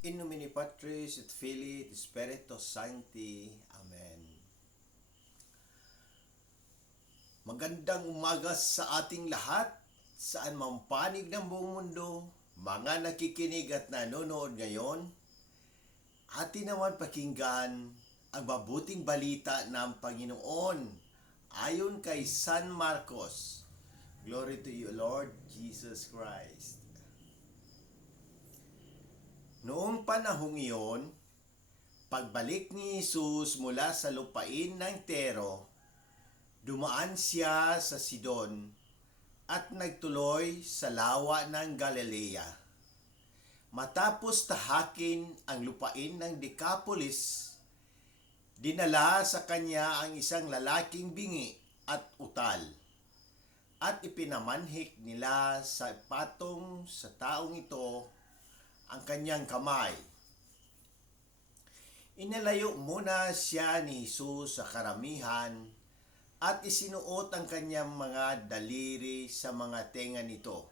In nomine Patris et Filii et Spiritus Sancti. Amen. Magandang umaga sa ating lahat, saan man panig ng buong mundo, mga nakikinig at nanonood ngayon, atin naman pakinggan ang mabuting balita ng Panginoon ayon kay San Marcos. Glory to you, Lord Jesus Christ. Noong panahong iyon, pagbalik ni Jesus mula sa lupain ng Tero, dumaan siya sa Sidon at nagtuloy sa lawa ng Galilea. Matapos tahakin ang lupain ng Decapolis, dinala sa kanya ang isang lalaking bingi at utal at ipinamanhik nila sa patong sa taong ito ang kanyang kamay. Inalayo muna siya ni Jesus sa karamihan at isinuot ang kanyang mga daliri sa mga tenga nito.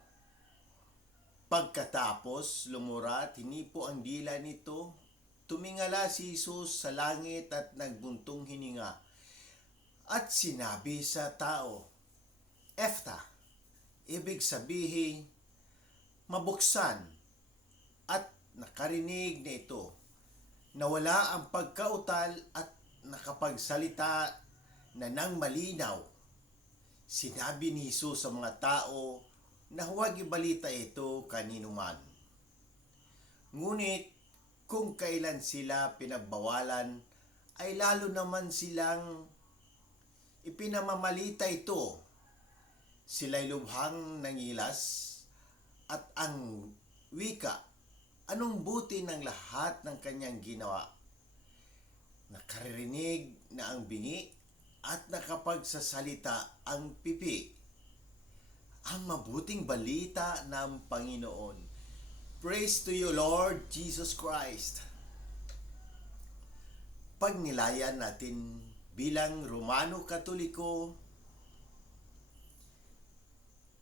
Pagkatapos lumura at hinipo ang dila nito, tumingala si Jesus sa langit at nagbuntong hininga at sinabi sa tao, Efta, ibig sabihin, mabuksan at nakarinig na ito. Nawala ang pagkautal at nakapagsalita na nang malinaw. Sinabi ni Jesus sa mga tao na huwag ibalita ito kanino man. Ngunit kung kailan sila pinagbawalan, ay lalo naman silang ipinamamalita ito. Sila'y lubhang nangilas at ang wika Anong buti ng lahat ng kanyang ginawa? Nakaririnig na ang bingi at nakapagsasalita ang pipi. Ang mabuting balita ng Panginoon. Praise to you, Lord Jesus Christ. Pagnilayan natin bilang Romano Katoliko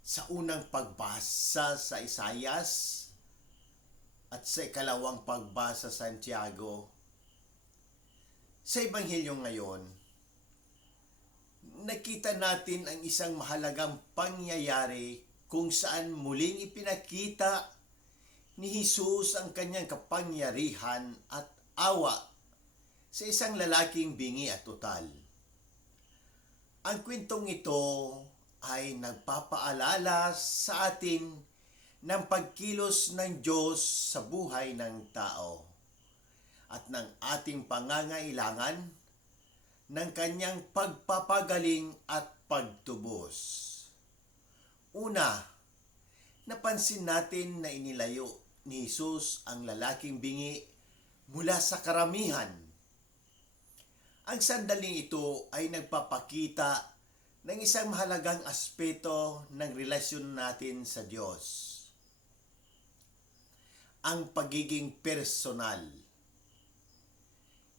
sa unang pagbasa sa Isayas at sa ikalawang pagbasa sa Santiago, sa Ebanghelyo ngayon, nakita natin ang isang mahalagang pangyayari kung saan muling ipinakita ni Jesus ang kanyang kapangyarihan at awa sa isang lalaking bingi at tutal. Ang kwentong ito ay nagpapaalala sa atin ng pagkilos ng Diyos sa buhay ng tao at ng ating pangangailangan ng kanyang pagpapagaling at pagtubos. Una, napansin natin na inilayo ni Jesus ang lalaking bingi mula sa karamihan. Ang sandaling ito ay nagpapakita ng isang mahalagang aspeto ng relasyon natin sa Diyos ang pagiging personal.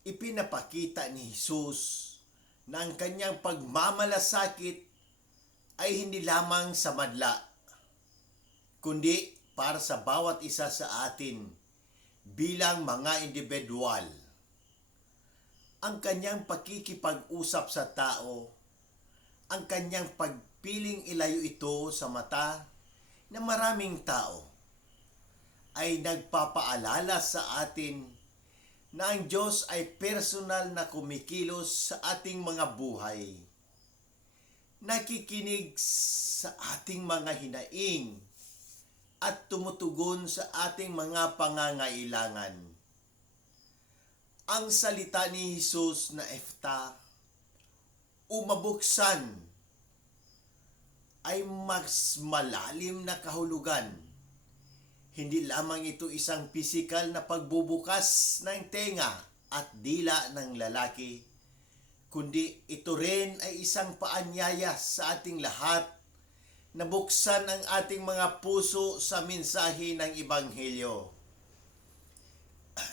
Ipinapakita ni Jesus na ang kanyang pagmamalasakit ay hindi lamang sa madla, kundi para sa bawat isa sa atin bilang mga individual. Ang kanyang pakikipag-usap sa tao, ang kanyang pagpiling ilayo ito sa mata ng maraming tao ay nagpapaalala sa atin na ang Diyos ay personal na kumikilos sa ating mga buhay. Nakikinig sa ating mga hinaing at tumutugon sa ating mga pangangailangan. Ang salita ni Jesus na efta, umabuksan, ay mas malalim na kahulugan hindi lamang ito isang pisikal na pagbubukas ng tenga at dila ng lalaki, kundi ito rin ay isang paanyaya sa ating lahat na buksan ang ating mga puso sa mensahe ng Ebanghelyo.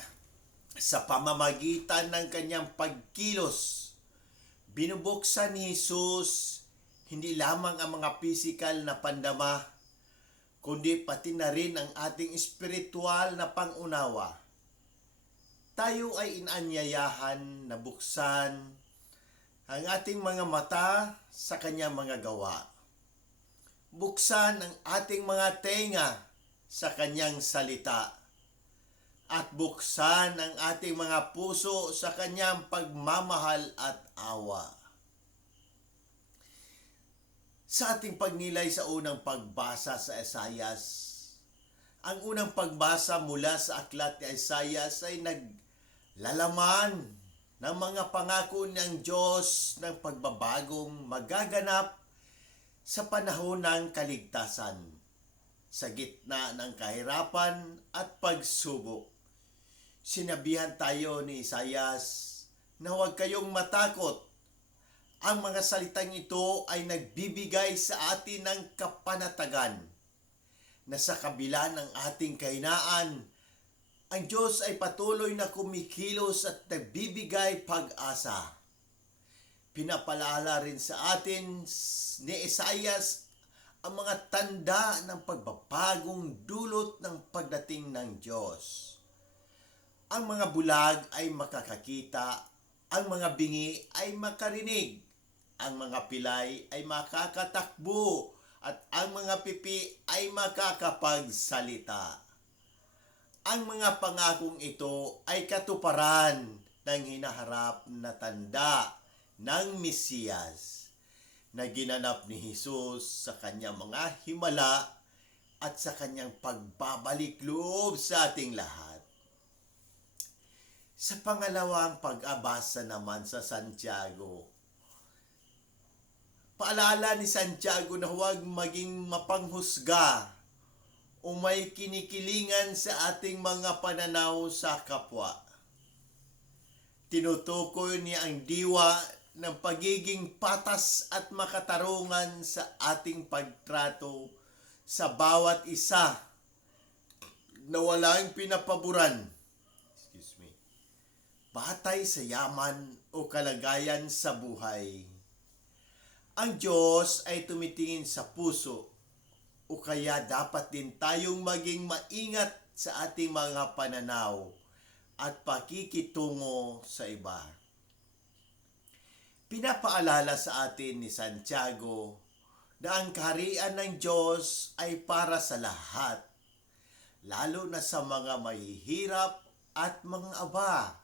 Sa pamamagitan ng kanyang pagkilos, binubuksan ni Jesus hindi lamang ang mga pisikal na pandama, kundi pati na rin ang ating espiritual na pangunawa. tayo ay inanyayahan na buksan ang ating mga mata sa kanyang mga gawa. Buksan ang ating mga tenga sa kanyang salita. At buksan ang ating mga puso sa kanyang pagmamahal at awa. Sa ating pagnilay sa unang pagbasa sa Esayas, ang unang pagbasa mula sa aklat ni Isaias ay naglalaman ng mga pangako ng Diyos ng pagbabagong magaganap sa panahon ng kaligtasan, sa gitna ng kahirapan at pagsubok. Sinabihan tayo ni Isaias na huwag kayong matakot. Ang mga salitang ito ay nagbibigay sa atin ng kapanatagan na sa kabila ng ating kahinaan, ang Diyos ay patuloy na kumikilos at nagbibigay pag-asa. Pinapalala rin sa atin ni Isaias ang mga tanda ng pagbabagong dulot ng pagdating ng Diyos. Ang mga bulag ay makakakita, ang mga bingi ay makarinig, ang mga pilay ay makakatakbo, at ang mga pipi ay makakapagsalita. Ang mga pangakong ito ay katuparan ng hinaharap na tanda ng Mesiyas na ginanap ni Jesus sa kanyang mga himala at sa kanyang pagbabalik loob sa ating lahat. Sa pangalawang pag-abasa naman sa Santiago, Paalala ni Santiago na huwag maging mapanghusga o may kinikilingan sa ating mga pananaw sa kapwa. Tinutukoy niya ang diwa ng pagiging patas at makatarungan sa ating pagtrato sa bawat isa na walang pinapaboran. Excuse me. Batay sa yaman o kalagayan sa buhay ang Diyos ay tumitingin sa puso o kaya dapat din tayong maging maingat sa ating mga pananaw at pakikitungo sa iba. Pinapaalala sa atin ni Santiago na ang kaharian ng Diyos ay para sa lahat, lalo na sa mga mahihirap at mga aba.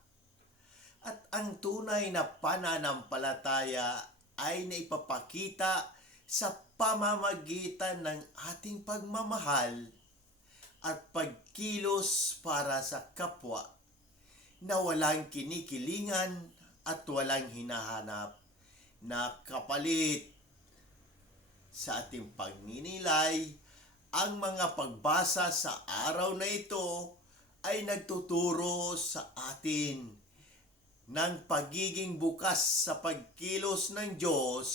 At ang tunay na pananampalataya ay naipapakita sa pamamagitan ng ating pagmamahal at pagkilos para sa kapwa na walang kinikilingan at walang hinahanap na kapalit sa ating pagninilay. Ang mga pagbasa sa araw na ito ay nagtuturo sa atin ng pagiging bukas sa pagkilos ng Diyos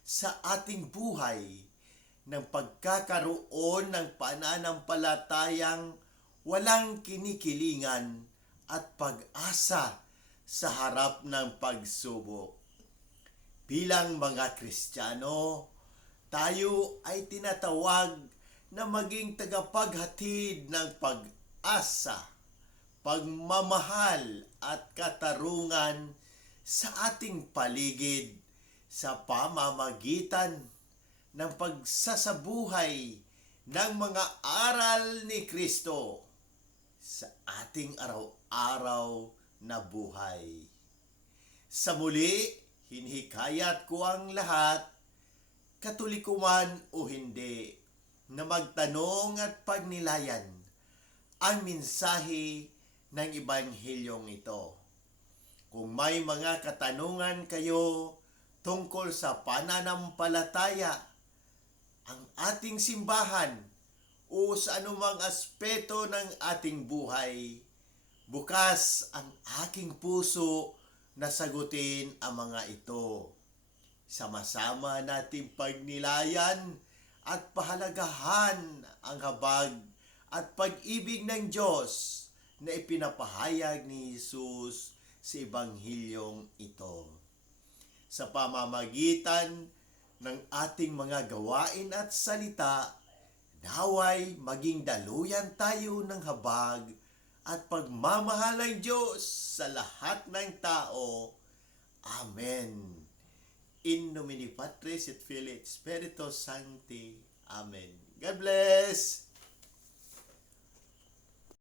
sa ating buhay ng pagkakaroon ng pananampalatayang walang kinikilingan at pag-asa sa harap ng pagsubok. Bilang mga Kristiyano, tayo ay tinatawag na maging tagapaghatid ng pag-asa pagmamahal at katarungan sa ating paligid sa pamamagitan ng pagsasabuhay ng mga aral ni Kristo sa ating araw-araw na buhay. Sa muli, hinhikayat ko ang lahat, katoliko man o hindi, na magtanong at pagnilayan ang mensahe ng Ibanghelyong ito. Kung may mga katanungan kayo tungkol sa pananampalataya, ang ating simbahan o sa anumang aspeto ng ating buhay, bukas ang aking puso na sagutin ang mga ito. Sama-sama nating pagnilayan at pahalagahan ang habag at pag-ibig ng Diyos na ipinapahayag ni Jesus sa Ebanghilyong ito. Sa pamamagitan ng ating mga gawain at salita, naway maging daluyan tayo ng habag at pagmamahal ng Diyos sa lahat ng tao. Amen. In nomine Patris et Filii et Spiritus Sancti. Amen. God bless!